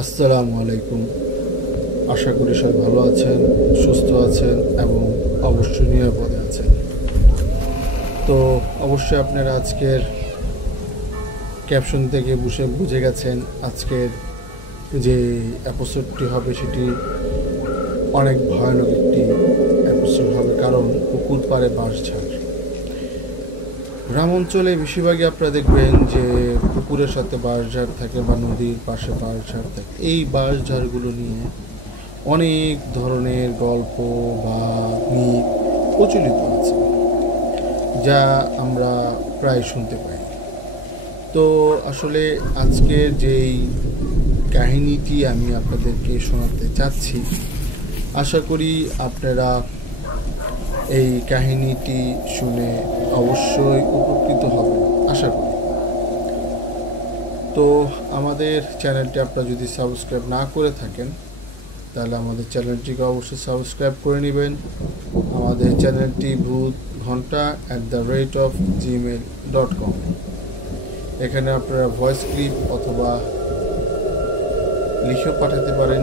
আসসালামু আলাইকুম। আশা করি সবাই ভালো আছেন, সুস্থ আছেন এবং অবশ্যই নিরাপদে আছেন। তো অবশ্যই আপনারা আজকের ক্যাপশন থেকে বুঝে গেছেন আজকের যে এপিসোডটি হবে সেটি অনেক ভয়ানক একটি এপিসোড হবে, কারণ পুকুর পাড়ে বাঁশঝাড়। গ্রাম অঞ্চলে বেশিরভাগই আপনারা দেখবেন যে পুকুরের সাথে বাঁশঝাড় থাকে বা নদীর পাশে বাঁশঝাড় থাকে। এই বাঁশঝাড়গুলো নিয়ে অনেক ধরনের গল্প বা মিথ প্রচলিত আছে, যা আমরা প্রায় শুনতে পাই। তো আসলে আজকের যেই কাহিনীটি আমি আপনাদেরকে শোনাতে চাচ্ছি, আশা করি আপনারা এই কাহিনীটি শুনে অবশ্যই উপকৃত হবেন, আশা করি। তো আমাদের চ্যানেলটি আপনারা যদি সাবস্ক্রাইব না করে থাকেন তাহলে আমাদের চ্যানেলটিকে অবশ্যই সাবস্ক্রাইব করে নেবেন। আমাদের চ্যানেলটি bhuthghanta@gmail.com। এখানে আপনারা ভয়েস ক্লিপ অথবা লিখেও পাঠাতে পারেন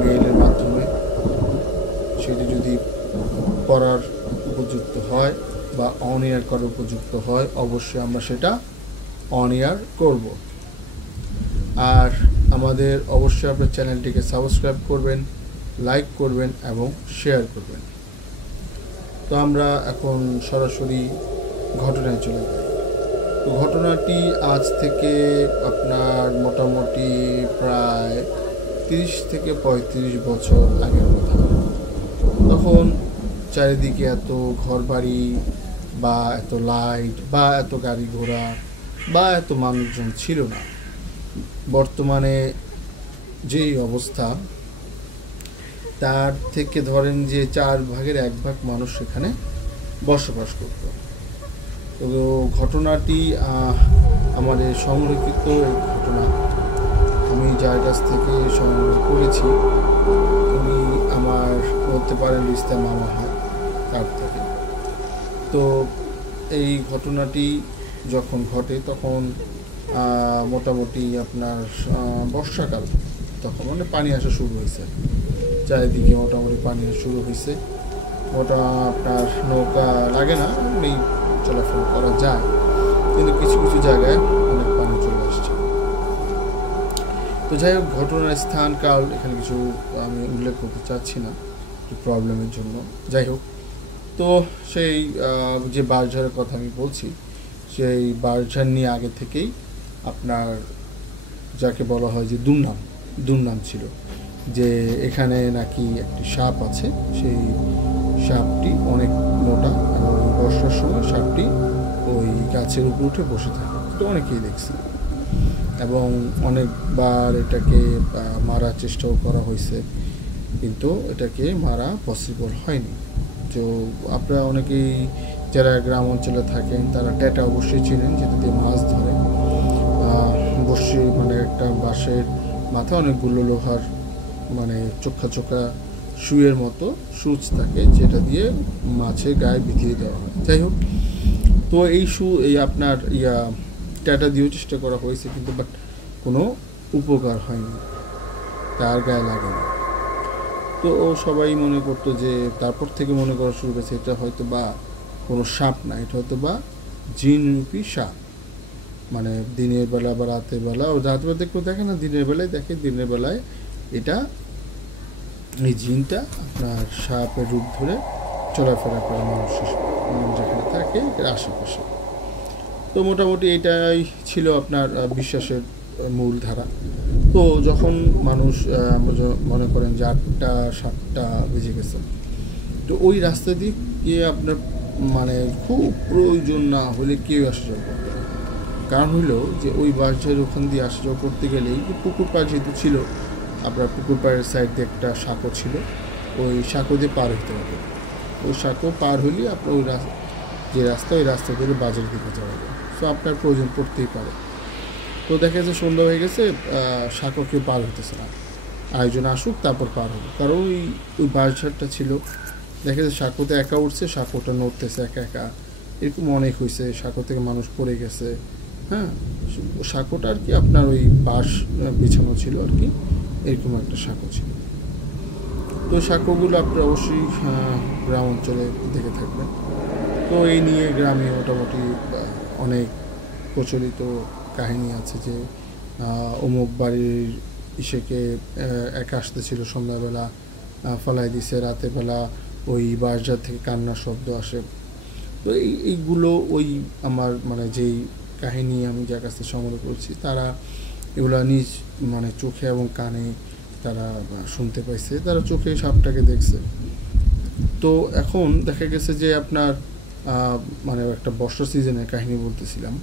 মেইলের মাধ্যমে। সেটি যদি পড়ার উপযুক্ত হয় বা অন এয়ার করার উপযুক্ত হয়, অবশ্যই আমরা সেটা অন এয়ার করব। আর আমাদের অবশ্যই আপনার চ্যানেলটিকে সাবস্ক্রাইব করবেন, লাইক করবেন এবং শেয়ার করবেন। তো আমরা এখন সরাসরি ঘটনায় চলে যাই। তো ঘটনাটি আজ থেকে আপনার মোটামুটি প্রায় 30 থেকে 35 বছর আগের কথা। তখন চারিদিকে এত ঘরবাড়ি বা এত লাইট বা এত গাড়ি ঘোড়া বা এত মানুষজন ছিল না। বর্তমানে যেই অবস্থা, তার থেকে ধরেন যে 4 ভাগের 1 ভাগ মানুষ সেখানে বসবাস করত। তো ঘটনাটি আমাদের সংরক্ষিত এই ঘটনা, আমি যার কাছ থেকে সংগ্রহ করেছি উনি আমার বলতে পারেন রিস্তা মামা হয় তার থেকে। তো এই ঘটনাটি যখন ঘটে তখন মোটামুটি আপনার বর্ষাকাল, তখন মানে পানি আসা শুরু হয়েছে, চারিদিকে মোটামুটি পানি আসা শুরু হয়েছে। আপনার নৌকা লাগে না, এমনি চলাফেরা করা যায়, কিন্তু কিছু কিছু জায়গায় অনেক পানি চলে আসছে। তো যাই হোক, ঘটনার স্থান কাল এখানে কিছু আমি উল্লেখ করতে চাচ্ছি না প্রবলেমের জন্য। যাই হোক, তো সেই যে বাঁশঝাড়ের কথা আমি বলছি, সেই বাঁশঝাড় নিয়ে আগে থেকেই আপনার যাকে বলা হয় যে দুর্নাম ছিল, যে এখানে নাকি একটি সাপ আছে। সেই সাপটি অনেক মোটা এবং বর্ষার সময় সাপটি ওই গাছের উপর উঠে বসে থাকে। তো অনেকেই দেখছি এবং অনেকবার এটাকে মারার চেষ্টাও করা হয়েছে, কিন্তু এটাকে মারা পসিবল হয়নি। তো আপনারা অনেকেই যারা গ্রাম অঞ্চলে থাকেন তারা ট্যাটা অবশ্যই চিনেন, যেটা দিয়ে মাছ ধরে। বসে মানে একটা বাঁশের মাথা অনেকগুলো লোহার মানে চোখা শুয়ের মতো সুচ থাকে, যেটা দিয়ে মাছের গায়ে বিধিয়ে দেওয়া হয়। যাই হোক, তো এই আপনার ট্যাটা দিয়েও চেষ্টা করা হয়েছে, কিন্তু বাট কোনো উপকার হয়নি, তার গায়ে লাগেনি। তো সবাই মনে করতো যে, তারপর থেকে মনে করা শুরু করেছে এটা হয়তো বা কোনো সাপ না, এটা হয়তো বা জিনরূপী সাপ। মানে দিনের বেলা বা রাতের বেলা, ও রাতের বেলা দেখলেও দেখে না, দিনের বেলায় দেখে। দিনের বেলায় এটা এই জিনটা আপনার সাপের রূপ ধরে চলাফেরা করে মানুষের যেখানে থাকে এর আশেপাশে। তো মোটামুটি এটাই ছিল আপনার বিশ্বাসের মূল ধারা। তো যখন মানুষ মনে করেন যে 8টা 7টা বেজে গেছে, তো ওই রাস্তা দিয়ে গিয়ে আপনার মানে খুব প্রয়োজন না হলে কেউ আসা যাওয়া করতে পারে। কারণ হলো যে ওই বাঁশঝাড়ের ওখান দিয়ে আসা যাওয়া করতে গেলেই পুকুর পাড় যেহেতু ছিল, আপনার পুকুর পাড়ের সাইড দিয়ে একটা সাঁকো ছিল, ওই সাঁকো দিয়ে পার হতে হবে। ওই সাঁকো পার হলে আপনার ওই যে রাস্তা, ওই রাস্তা ধরে বাজারের দিকে যাওয়া যায়। সো আপনার প্রয়োজন পড়তেই পারে। তো দেখা যাচ্ছে সন্ধ্যা হয়ে গেছে, সাঁকো কেউ পার হতেছে না, আরেকজন আসুক তারপর পার হবে। কারণ ওই বাঁশঝাড়টা ছিল, দেখা যাচ্ছে সাঁকোতে একা উঠছে, সাঁকোটা নড়তেছে একা একা, এরকম অনেক হয়েছে। সাঁকো থেকে মানুষ পড়ে গেছে, হ্যাঁ, সাঁকোটা আর কি আপনার ওই বাঁশ বিছানো ছিল আর কি, এরকম একটা সাঁকো ছিল। তো সাঁকোগুলো আপনি অবশ্যই গ্রাম অঞ্চলে দেখে থাকবেন। তো এই নিয়ে গ্রামে মোটামুটি অনেক প্রচলিত কাহিনী আছে যে অমুক বাড়ির ইসেকে একা আসতেছিল সন্ধ্যাবেলা, ফলাই দিছে, রাতের বেলা ওই বাঁশঝাড় থেকে কান্নার শব্দ আসে। তো এইগুলো ওই আমার মানে যেই কাহিনী আমি যার কাছে সংগ্রহ করছি তারা এগুলো নিজ মানে চোখে এবং কানে তারা শুনতে পাইছে, তারা চোখে সাপটাকে দেখছে। তো এখন দেখা গেছে যে আপনার মানে একটা বর্ষা সিজনের কাহিনী বলতেছিলাম।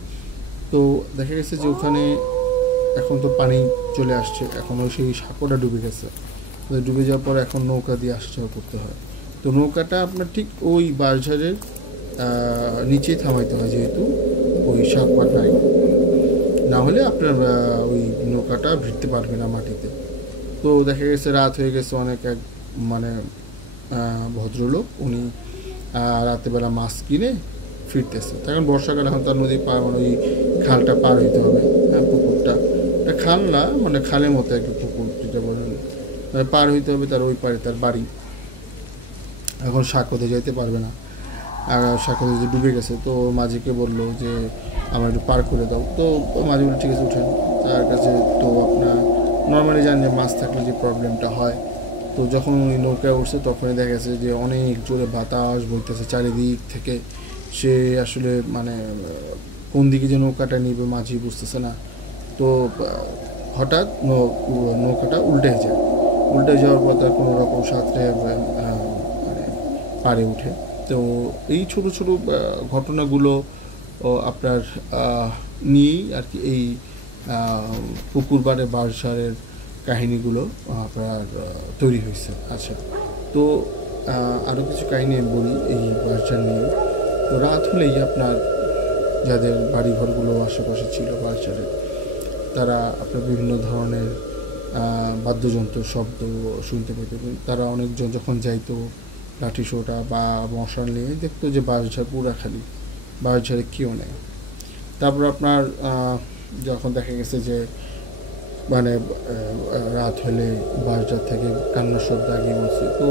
তো দেখা গেছে যে ওখানে এখন তো পানি চলে আসছে, এখন ওই সেই সাঁকোটা ডুবে গেছে। ডুবে যাওয়ার পর এখন নৌকা দিয়ে আসা যাওয়া করতে হয়। তো নৌকাটা আপনার ঠিক ওই বাঁশঝাড়ের নিচেই থামাইতে হয়, যেহেতু ওই সাঁকোটা নাই, না হলে আপনার ওই নৌকাটা ভিড়তে পারবে না মাটিতে। তো দেখা গেছে রাত হয়ে গেছে, অনেক এক মানে ভদ্রলোক উনি রাতেরবেলা মাছ কিনে ফিরতেছে। তখন বর্ষাকালে এখন তার নদী পার মানে ওই খালটা পার হইতে হবে, পুকুরটা খাল না মানে খালের মতো একটা পুকুর যেটা বলেন, পার হইতে হবে, তার ওই পারে তার বাড়ি। এখন সাঁকোতে যেতে পারবে না, আর সাঁকোতে যে ডুবে গেছে। তো মাঝিকে বললো যে আমার একটু পার করে দাও। তো মাঝি বললো ঠিক আছে উঠেন তার কাছে। তো আপনার নর্মালি জানেন যে মাছ থাকলে যে প্রবলেমটা হয়। তো যখন ওই নৌকায় উঠছে তখনই দেখা গেছে যে অনেক জোরে বাতাস বইতেছে চারিদিক থেকে। সে আসলে মানে কোন দিকে যে নৌকাটা নিবে মাঝি বুঝতেছে না। তো হঠাৎ নৌকাটা উল্টে যায়। উল্টে যাওয়ার পর তার কোনো রকম সাঁতরে মানে পাড়ে উঠে। তো এই ছোটো ছোটো ঘটনাগুলো আপনার নিয়েই আর কি এই পুকুর পাড়ে বাঁশঝাড়ের কাহিনীগুলো আপনার তৈরি হয়েছে। আচ্ছা, তো আরও কিছু কাহিনী বলি এই বাঁশঝাড় নিয়ে। তো রাত হলেই আপনার যাদের বাড়িঘরগুলো আশেপাশে ছিল বাঁশঝাড়ে, তারা আপনার বিভিন্ন ধরনের বাদ্যযন্ত্রের শব্দ শুনতে পেত। তারা অনেকজন যখন যাইতো লাঠি সোটা বা মশাল নিয়ে, দেখতো যে বাঁশঝাড় পুরা খালি, বাঁশঝাড়ে কেউ নেই। তারপর আপনার যখন দেখা গেছে যে মানে রাত হলে বাঁশঝাড় থেকে কান্নার শব্দ আগে বলছে, তো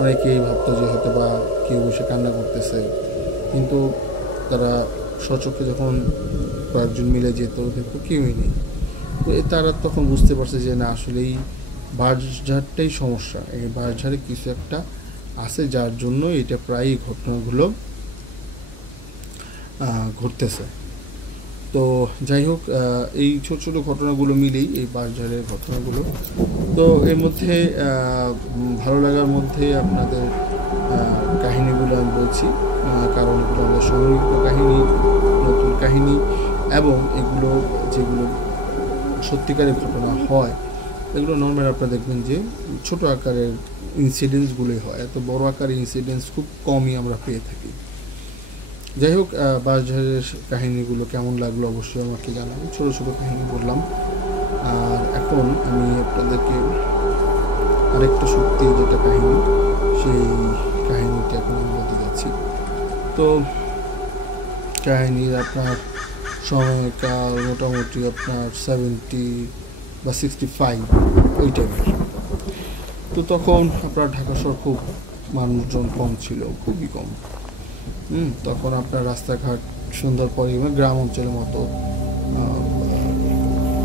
অনেকেই ভাবতো যে হয়তো বা কেউ বসে কান্না করতেছে। কিন্তু তারা সচক্ষে যখন কয়েকজন মিলে যেত দেখতো কেউই নেই। তো তারা তখন বুঝতে পারছে যে না, আসলে এই বাঁশঝাড়টাই সমস্যা, এই বাঁশঝাড়ে কিছু একটা আছে যার জন্য এটা প্রায় ঘটনাগুলো ঘটতেছে। তো যাই হোক, এই ছোটো ছোটো ঘটনাগুলো মিলেই এই বাঁশঝাড়ের ঘটনাগুলো। তো এর মধ্যে ভালো লাগার মধ্যে আপনাদের কাহিনীগুলো আমি বলছি, কারণ এগুলো আমাদের সংরক্ষিত কাহিনী, নতুন কাহিনী, এবং এগুলো যেগুলো সত্যিকারের ঘটনা হয় এগুলো নর্মাল আপনারা দেখবেন যে ছোটো আকারের ইনসিডেন্টসগুলোই হয়, এত বড় আকারের ইনসিডেন্টস খুব কমই আমরা পেয়ে থাকি। যাই হোক, বাঁশঝাড়ের কাহিনীগুলো কেমন লাগলো অবশ্যই আমাকে জানাবেন। ছোটো ছোটো কাহিনী বললাম, আর এখন আমি আপনাদেরকে আরেকটা সত্যি যেটা কাহিনী, সেই কাহিনীটা এখন আমি বলতে যাচ্ছি। তো কাহিনীর আপনার সময়কাল মোটামুটি আপনার 70 বা 65 ওই টাইমের। তো তখন আপনার ঢাকা শহর খুব মানুষজন কম ছিল, খুবই কম। তখন আপনার রাস্তাঘাট সুন্দর পরিমাণ গ্রাম অঞ্চলের মতো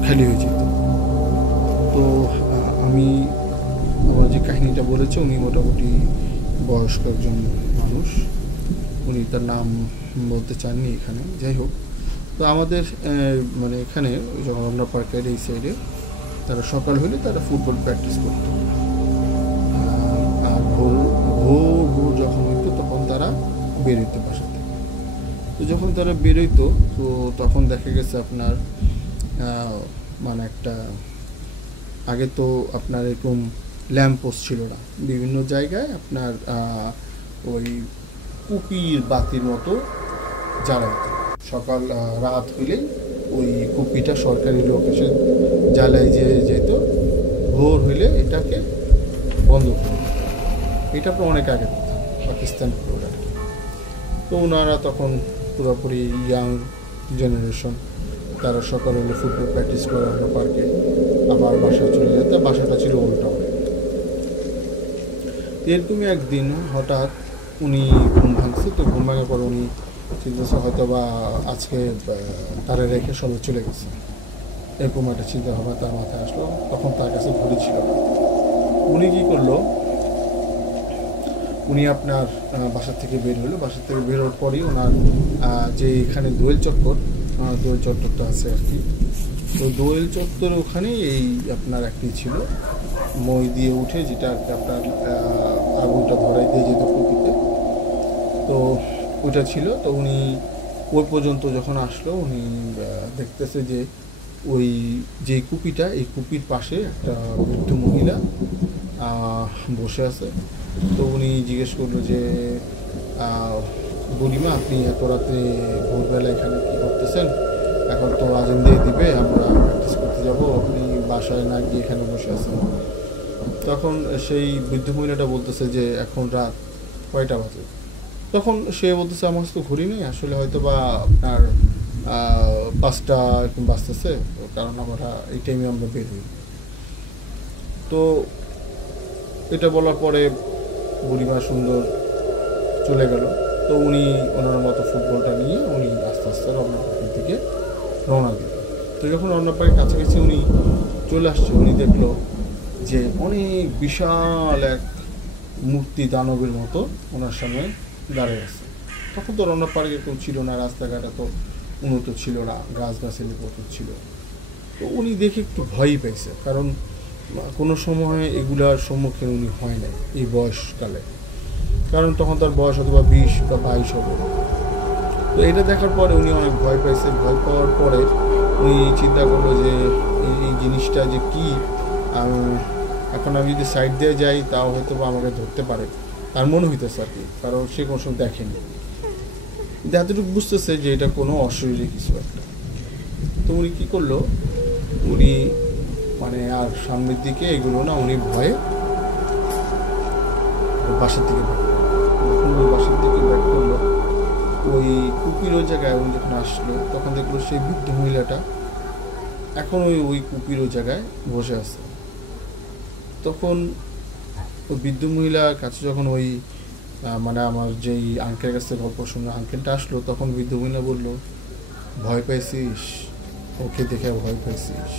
খালি হয়ে যেত। তো আমি আমার যে কাহিনীটা বলেছে উনি মোটামুটি বয়স্ক একজন মানুষ, উনি তার নাম বলতে চাননি এখানে। যাই হোক, তো আমাদের মানে এখানে জগন্নাথ পার্কের এই সাইডে তারা সকাল হলে তারা ফুটবল প্র্যাকটিস করত, আর ভোর যখন হইতো তখন তারা বেরোইতো বাসা থেকে। তো যখন তারা বেরোইতো তো তখন দেখা গেছে আপনার মানে একটা আগে তো আপনার এরকম ল্যাম্প পোস্ট ছিল না, বিভিন্ন জায়গায় আপনার ওই কুপির বাতির মতো জ্বালাইতো। সকাল রাত হইলেই ওই কুপিটা সরকারি লোক এসে জ্বালায় যেত, ভোর হইলে এটাকে বন্ধ করে। এটা তো অনেক আগে কথা, পাকিস্তান আর কি। তো ওনারা তখন পুরোপুরি ইয়াং জেনারেশন, তারা সকালে হলে ফুটবল প্র্যাকটিস করে আমরা পার্কে, আবার বাসায় চলে যেতে। বাসাটা ছিল ওল্ড টাউনে। এরকমই একদিন হঠাৎ উনি ঘুম ভাঙছে। তো ঘুম ভাঙার পর উনি চিন্তা হয়তো বা আজকে তারা রেখে সবাই চলে গেছে, এরকম একটা চিন্তা ভাবনা তার মাথায় আসলো। তখন তার কাছে ঘড়ি ছিল না। উনি কী করলো, উনি আপনার বাসা থেকে বের হলো। বাসা থেকে বের হওয়ার পরই ওনার যে এখানে দোয়েল চত্বর, দোয়েল চত্বরটা আছে আর কি, তো দোয়েল চত্বর ওখানে এই আপনার একটি ছিল মই দিয়ে উঠে, যেটা আর কি আপনার আগুনটা ধরাই দিয়ে যেত কুপিতে, তো ওইটা ছিল। তো উনি ওই পর্যন্ত যখন আসলো, উনি দেখতেছে যে ওই যে কুপিটা, এই কুপির পাশে একটা বৃদ্ধ মহিলা বসে আছে। তো উনি জিজ্ঞেস করলো যে বুড়িমা, আপনি এত রাতে ভোরবেলা এখানে কী করতেছেন? এখন তো আজান দিয়ে দিবে, আমরা প্র্যাকটিস করতে যাবো, আপনি বাসায় না গিয়ে এখানে বসে আছেন। তখন সেই বৃদ্ধ মহিলাটা বলতেছে যে এখন রাত কয়টা বাজে? তখন সে বলতেছে আমার তো ঘড়ি নেই, আসলে হয়তো বা আপনার 5টা এরকম বাজতেছে, কারণ আমরা এই টাইমে আমরা বের হই। তো এটা বলার পরে বুড়িমা সুন্দর চলে গেল। তো উনি ওনার মতো ফুটবলটা নিয়ে উনি আস্তে আস্তে রমনা পার্কের দিকে রওনা দিল। তো যখন রমনা পার্কের কাছাকাছি উনি চলে আসছে, উনি দেখলো যে অনেক বিশাল এক মূর্তি দানবের মতো ওনার সামনে দাঁড়িয়ে আছে। তখন তো রমনা পার্কে কেউ ছিল না, রাস্তাঘাট এত উন্নত ছিল না, গাছগাছালি প্রচুর ছিল। তো উনি দেখে একটু ভয়ই পেয়েছে, কারণ কোনো সময় এগুলার সম্মুখীন উনি হয় নাই এই বয়সকালে, কারণ তখন তার বয়স অথবা 20 বা 22 হবে। তো এটা দেখার পরে উনি অনেক ভয় পাইছে। ভয় পাওয়ার পরে উনি চিন্তা করলো যে এই জিনিসটা যে কী, এখন আমি যদি সাইড দিয়ে যাই তাও হয়তো বা আমাকে ধরতে পারে, তার মনে হইতেছে আর কি, কারণ সে কোনো সময় দেখেনি। কিন্তু এতটুকু বুঝতেছে যে এটা কোনো অশরীরী কিছু একটা। তো উনি কী করলো, উনি মানে আর সামনের দিকে এগুলো না, উনি ভয়ে বাসার দিকে ব্যাক করলো। যখন ওই বাসার দিকে ব্যাক করলো, ওই কুপির ওই জায়গায় উনি যখন আসলো, তখন দেখলো সেই বৃদ্ধ মহিলাটা এখন ওই কুপির ওই জায়গায় বসে আছে। তখন ওই বৃদ্ধ মহিলার কাছে যখন ওই মানে আমার যেই আঙ্কেলের কাছে গল্প শুনে আঙ্কেলটা আসলো, তখন বৃদ্ধ মহিলা বললো, ভয় পাইছিস? ওকে দেখে ভয় পাইছিস?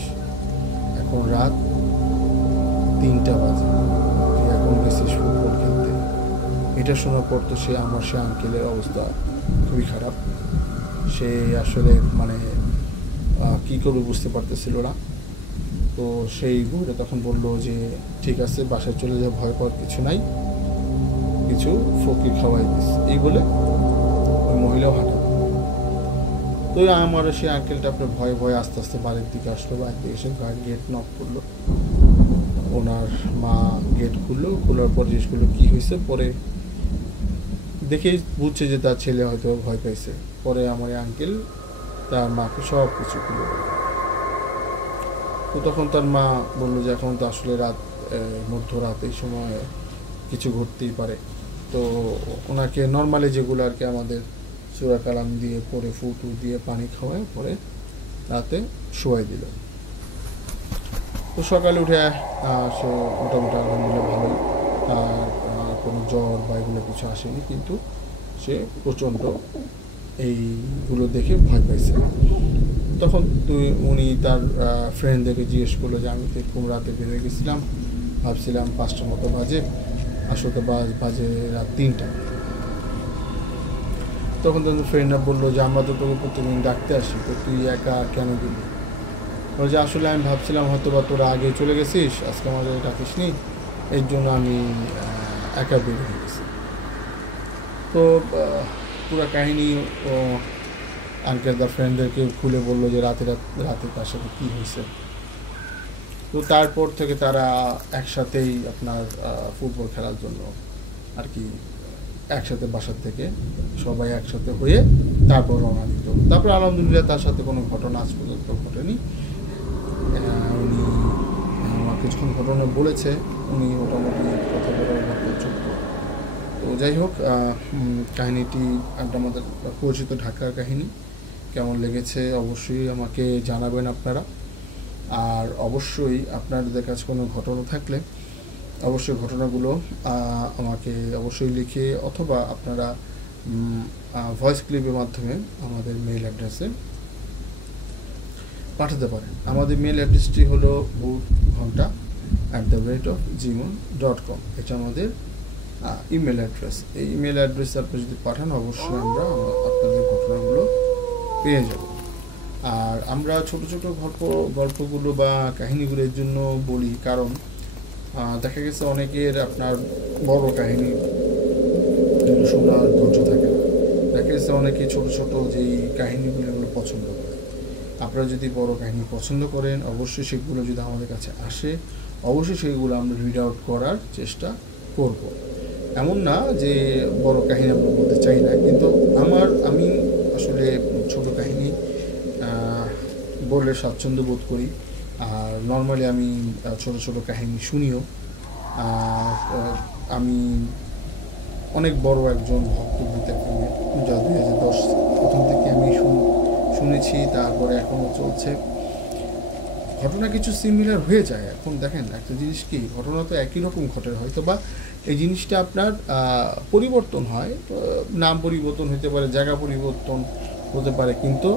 এখন রাত 3টা বাজে, তুই এখন গেছিস ফুটবল খেলতে। এটা শোনার পর তো সে আঙ্কেলের অবস্থা খুবই খারাপ। সে আসলে মানে কী করবে বুঝতে পারতেছিল না। তো সেই বউটা তখন বললো যে ঠিক আছে, বাসায় চলে যা, ভয় পাওয়ার কিছু নাই, কিছু ফকির খাওয়াই দিস, এই বলে ওই মহিলাও হাঁটা। তো আমার সেই আঙ্কেলটা আপনার ভয়ে ভয়ে আস্তে আস্তে বাড়ির দিকে আসলো। বাড়ির দিকে এসে গেট নক করলো। ওনার মা গেট খুললো। খোলার পর জিজ্ঞেস করলো কী হয়েছে। পরে দেখেই বুঝছে যে তার ছেলে হয়তো ভয় পাইছে। পরে আমার আঙ্কেল তার মাকে সব কিছু খুলে বলল। তো তখন তার মা বললো যে এখন তো আসলে রাত, মধ্যরাত, এই সময় কিছু ঘটতেই পারে। তো ওনাকে নর্মালি যেগুলো আর কি আমাদের সূরা কালাম দিয়ে পরে ফুটু দিয়ে পানি খাওয়ায়, পরে রাতে শোয়াই দিল। তো সকালে উঠে সে মোটামুটি আলহামদুলিল্লাহ ভালোই, তার কোনো জ্বর বা এগুলো কিছু আসেনি, কিন্তু সে প্রচণ্ড এইগুলো দেখে ভয় পাইছে। তখন উনি তার ফ্রেন্ডদেরকে জিজ্ঞেস করলো যে আমি তো এরকম রাতে বেরিয়ে গেছিলাম, ভাবছিলাম 5টার মতো বাজে, আসলে বাজে রাত 3টা। তখন তাদের ফ্রেন্ডরা বললো যে আমরা তো তোকে প্রতিদিন ডাকতে আসি, তো তুই একা কেন গেলি? বলে যে আসলে আমি ভাবছিলাম হয়তো বা তোরা আগে চলে গেছিস, আজকে আমাদের ডাকিস নি, এর জন্য আমি একা বের হয়ে গেছি। তো পুরো কাহিনী ও আঙ্কেল তার ফ্রেন্ডদেরকে খুলে বললো যে রাতে তার সাথে কী হয়েছে। তো তারপর থেকে তারা একসাথেই আপনার ফুটবল খেলার জন্য আর কি একসাথে বাসার থেকে সবাই একসাথে হয়ে তারপর রওনা দিত। তারপর আলহামদুলিল্লাহ তার সাথে কোনো ঘটনা আজ পর্যন্ত ঘটেনি। উনি আমাকে যখন ঘটনা বলেছে, উনি মোটামুটি কথা বলার মতো যোগ্য। তো যাই হোক, কাহিনীটি আমাদের পরিচিত ঢাকার কাহিনী। কেমন লেগেছে অবশ্যই আমাকে জানাবেন আপনারা। আর অবশ্যই আপনাদের কাছে কোনো ঘটনা থাকলে অবশ্যই ঘটনাগুলো আমাকে অবশ্যই লিখে অথবা আপনারা ভয়েস ক্লিপের মাধ্যমে আমাদের মেইল অ্যাড্রেসে পাঠাতে পারেন। আমাদের মেইল অ্যাড্রেসটি হলো bhutghonta@gmail.com। এটা আমাদের ইমেল অ্যাড্রেস। এই ইমেল অ্যাড্রেসে আপনি যদি পাঠান অবশ্যই আমরা আপনাদের ঘটনাগুলো পেয়ে যাব। আর আমরা ছোট ছোট গল্পগুলো বা কাহিনীগুলোর জন্য বলি, কারণ দেখা গেছে অনেকের আপনার বড় কাহিনী শোনার ধৈর্য থাকে না। দেখা গেছে অনেকে ছোট ছোট যেই কাহিনীগুলো পছন্দ করে। আপনারা যদি বড় কাহিনী পছন্দ করেন অবশ্যই সেগুলো যদি আমাদের কাছে আসে অবশ্যই সেগুলো আমরা রিড আউট করার চেষ্টা করব। এমন না যে বড় কাহিনী আমরা বলতে চাই না, কিন্তু আমি আসলে ছোট কাহিনী বললে স্বাচ্ছন্দ্য বোধ করি। আর নর্মালি আমি ছোট ছোট কাহিনী শুনিও। আমি অনেক বড় একজন ভক্ত গীতা প্রেমের, যা 2010 প্রথম থেকে আমি শুনেছি, তারপরে এখনও চলছে। ঘটনা কিছু সিমিলার হয়ে যায়। এখন দেখেন একটা জিনিস কি, ঘটনা তো একই রকম ঘটে, হয়তো বা এই জিনিসটা আপনার পরিবর্তন হয়, নাম পরিবর্তন হতে পারে, জায়গা পরিবর্তন হতে পারে, কিন্তু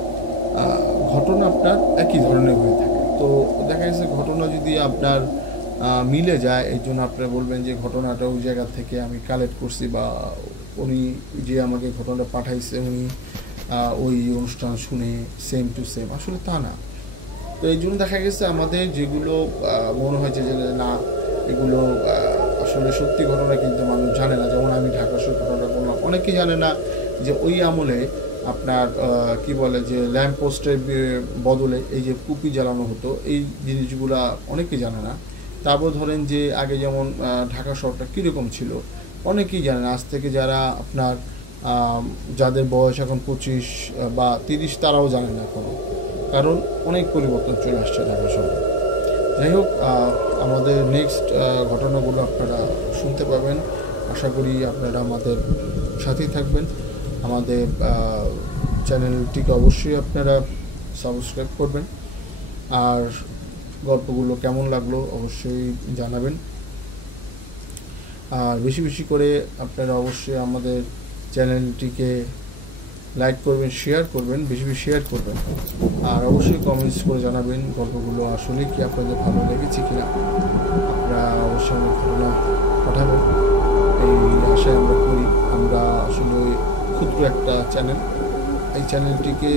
ঘটনা আপনার একই ধরনের হয়ে থাকে। তো দেখা যাচ্ছে ঘটনা যদি আপনার মিলে যায়, এই জন্য আপনারা বলবেন যে ঘটনাটা ওই জায়গা থেকে আমি কালেক্ট করছি, বা উনি যে আমাকে ঘটনাটা পাঠাইছে উনি ওই অনুষ্ঠান শুনে সেম টু সেম, আসলে তা না। তো এই জন্য দেখা গেছে আমাদের যেগুলো মনে হয়েছে যে না এগুলো আসলে সত্যি ঘটনা, কিন্তু মানুষ জানে না। যেমন আমি ঢাকা শহর ঘটনাটা বললাম, অনেকেই জানে না যে ওই আমলে আপনার কি বলে যে ল্যাম্প পোস্টের বদলে এই যে কুপি জ্বালানো হতো, এই জিনিসগুলা অনেকেই জানে না। তারপর ধরেন যে আগে যেমন ঢাকা শহরটা কীরকম ছিল অনেকেই জানে না। আজ থেকে যারা আপনার যাদের বয়স এখন 25 বা 30 তারাও জানে না এখনও, কারণ অনেক পরিবর্তন চলে আসছে ঢাকা শহরে। যাই হোক, আমাদের নেক্সট ঘটনাগুলো আপনারা শুনতে পাবেন। আশা করি আপনারা আমাদের সাথেই থাকবেন। আমাদের চ্যানেলটিকে অবশ্যই আপনারা সাবস্ক্রাইব করবেন। আর গল্পগুলো কেমন লাগলো অবশ্যই জানাবেন। আর বেশি বেশি করে আপনারা অবশ্যই আমাদের চ্যানেলটিকে লাইক করবেন, শেয়ার করবেন, বেশি বেশি শেয়ার করবেন। আর অবশ্যই কমেন্টস করে জানাবেন গল্পগুলো আসলে কি আপনাদের ভালো লেগেছে কিনা। আপনারা অবশ্যই আমাদের ঘটনা পাঠাবেন, এই আশায় আমরা করি। আমরা আসলে ক্ষুদ্র একটা চ্যানেল, এই চ্যানেলটিকে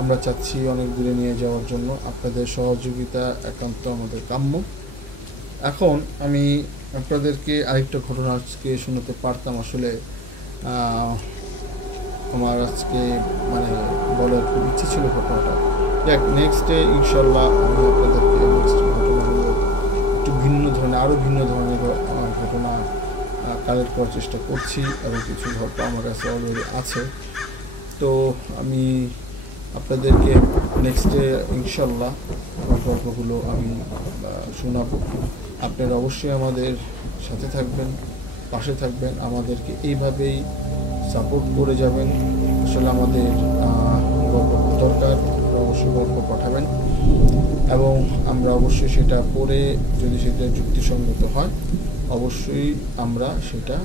আমরা চাচ্ছি অনেক দূরে নিয়ে যাওয়ার জন্য আপনাদের সহযোগিতা একান্ত আমাদের কাম্য। এখন আমি আপনাদেরকে আরেকটা ঘটনা আজকে শোনাতে পারতাম, আসলে আমার আজকে বলার খুব ইচ্ছে ছিল ঘটনাটা। দেখ নেক্সট ডে ইনশাল্লাহ আমি আপনাদেরকে নেক্সট ঘটনাগুলো একটু ভিন্ন ধরনের, আরও ভিন্ন ধরনের ঘটনা কালেক্ট করার চেষ্টা করছি, এবং কিছু গল্প আমার কাছে অলরেডি আছে। তো আমি আপনাদেরকে নেক্সট ডে ইনশাল্লাহ গল্পগুলো আমি শোনাবো। আপনারা অবশ্যই আমাদের সাথে থাকবেন, পাশে থাকবেন, আমাদেরকে এইভাবেই সাপোর্ট করে যাবেন। আসলে আমাদের গল্প দরকার, অবশ্যই গল্প পাঠাবেন, এবং আমরা অবশ্যই সেটা পড়ে যদি সেটা যুক্তিসঙ্গত হয় অবশ্যই আমরা সেটা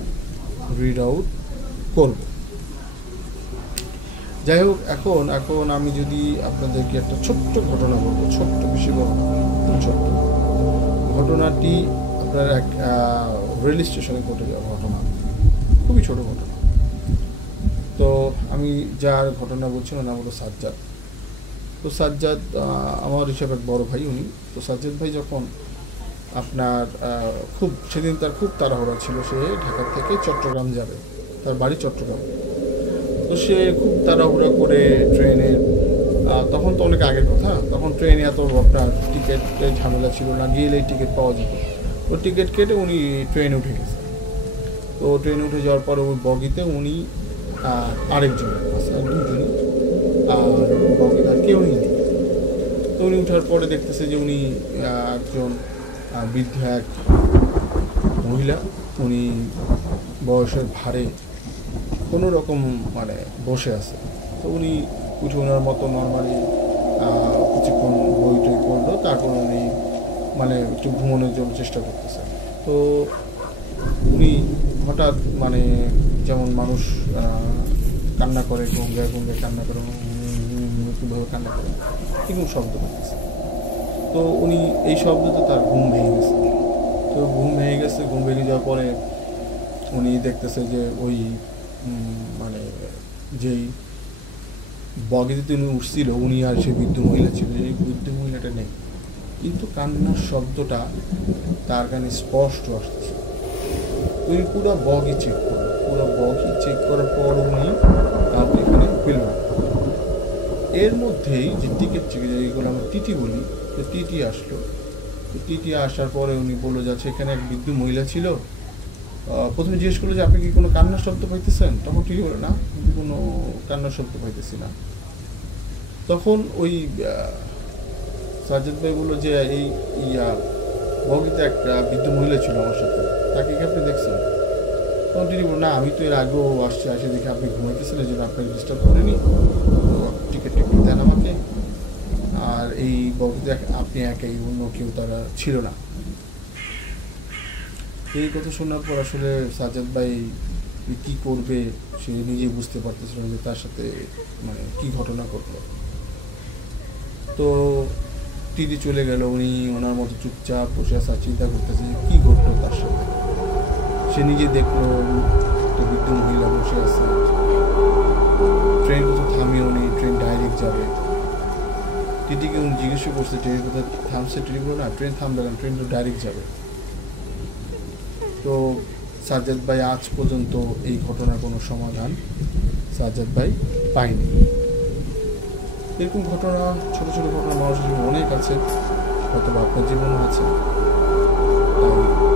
রিড আউট করব। যাই হোক, এখন আমি যদি আপনাদেরকে একটা ছোট্ট ঘটনা বলবো, ছোট্ট, বেশি বড় না, ছোট্ট ঘটনাটি আপনার এক রেল স্টেশনে ঘটে যাওয়া ঘটনা, খুবই ছোট ঘটনা। তো আমি যার ঘটনা বলছি ওর নাম হলো সাজ্জাদ। তো সাজ্জাদ আমার হিসাবে এক বড় ভাই উনি। তো সাজ্জাদ ভাই যখন আপনার সেদিন তার খুব তাড়াহুড়া ছিল, সে ঢাকা থেকে চট্টগ্রাম যাবে, তার বাড়ি চট্টগ্রাম। তো সে খুব তাড়াহুড়া করে ট্রেনে, তখন তো অনেক আগের কথা, তখন ট্রেনে এত আপনার টিকিটের ঝামেলা ছিল না, গেলেই টিকিট পাওয়া যেত। তো টিকিট কেটে উনি ট্রেনে উঠে গেছে। তো ট্রেনে উঠে যাওয়ার পরে ওই বগিতে উনি আরেকজন আছে, দুজনই, আর বগিতে আর কেউ নেই। তো উনি উঠার পরে দেখতেছে যে উনি একজন বৃদ্ধ এক মহিলা, উনি বয়সের ভারে কোনো রকম বসে আছে। তো উনি উঠে ওনার মতো নর্মালি কিছুক্ষণ বই টই করলো, তারপর উনি মানে একটু ঘুমানোর জন্য চেষ্টা করতেছেন। তো উনি হঠাৎ মানে যেমন মানুষ কান্না করে, গঙ্গায় গঙ্গায় কান্না করে, কীভাবে কান্না করে এরকম শব্দ করতেছে। তো উনি এই শব্দতে তার ঘুম ভেঙে গেছে। তো ঘুম ভেঙে যাওয়ার পরে উনি দেখতেছে যে ওই মানে যেই বগিতে উনি উঠছিল উনি আর সেই বৃদ্ধ মহিলা ছিল, এই বৃদ্ধ মহিলাটা নেই, কিন্তু কান্নার শব্দটা তার কানে স্পষ্ট আসছে। উনি পুরো বগি চেক করার পর উনি কাউকে এখানে পেল না। এর মধ্যেই যে টিকিট যেগুলো আমরা টিটি বলি, তো টিটি আসলো। তো টিটি আসার পরে উনি বললো যাচ্ছে এখানে এক বৃদ্ধ মহিলা ছিল। প্রথমে জিজ্ঞেস করলো যে আপনি কি কোনো কান্নার শব্দ পাইতেছেন? তখন টিটি বলে না, কোনো কান্নার শব্দ পাইতেছি না। তখন ওই সাজ্জাদ ভাই বললো যে এই বগিতে একটা বৃদ্ধ মহিলা ছিল আমার সাথে, তাকে কি আপনি দেখছেন? তখন টিটি বলল না, আমি তো এর আগেও আসে দেখে আপনি ঘুমাইতেছেন, এই জন্য আপনাকে ডিস্টার্ব করিনি, টিকিট দেন আমাকে। আর এই বগিতে আপনি একাই, অন্য কেউ তারা ছিল না। এই কথা শোনার পর আসলে সাজ্জাদ ভাই কী করবে সে নিজে বুঝতে পারতেছিল যে তার সাথে মানে কী ঘটনা ঘটলো। তো টিটি চলে গেল, উনি ওনার মতো চুপচাপ বসে আসা চিন্তা করতেছে কী ঘটলো তার সাথে। সে নিজে দেখলো একটা বৃদ্ধ মহিলা বসে আছে, ট্রেন কোথাও থামিয়েও নেই, ট্রেন ডাইরেক্ট যাবে। টিটিকে উনি জিজ্ঞেস করছে ট্রেন কোথাও থামছে, টিটি বললো না, ট্রেন থামবে না, ট্রেন তো ডাইরেক্ট যাবে। তো সাজ্জাদ ভাই আজ পর্যন্ত এই ঘটনার কোনো সমাধান সাজ্জাদ ভাই পায়নি। এরকম ঘটনা, ছোটো ছোটো ঘটনা মানুষের জীবনে অনেক আছে, হয়তো আপনার জীবনও আছে। তাই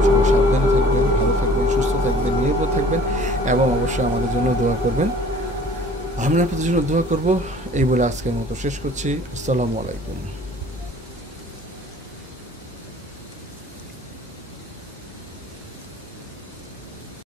সবাই সাবধানে থাকবেন, ভালো থাকবেন, সুস্থ থাকবেন, নিরাপদ থাকবেন এবং অবশ্যই আমাদের জন্য দোয়া করবেন। আমরা আপনাদের জন্য দোয়া করবো। এই বলে আজকের মতো শেষ করছি। আসসালামু আলাইকুম।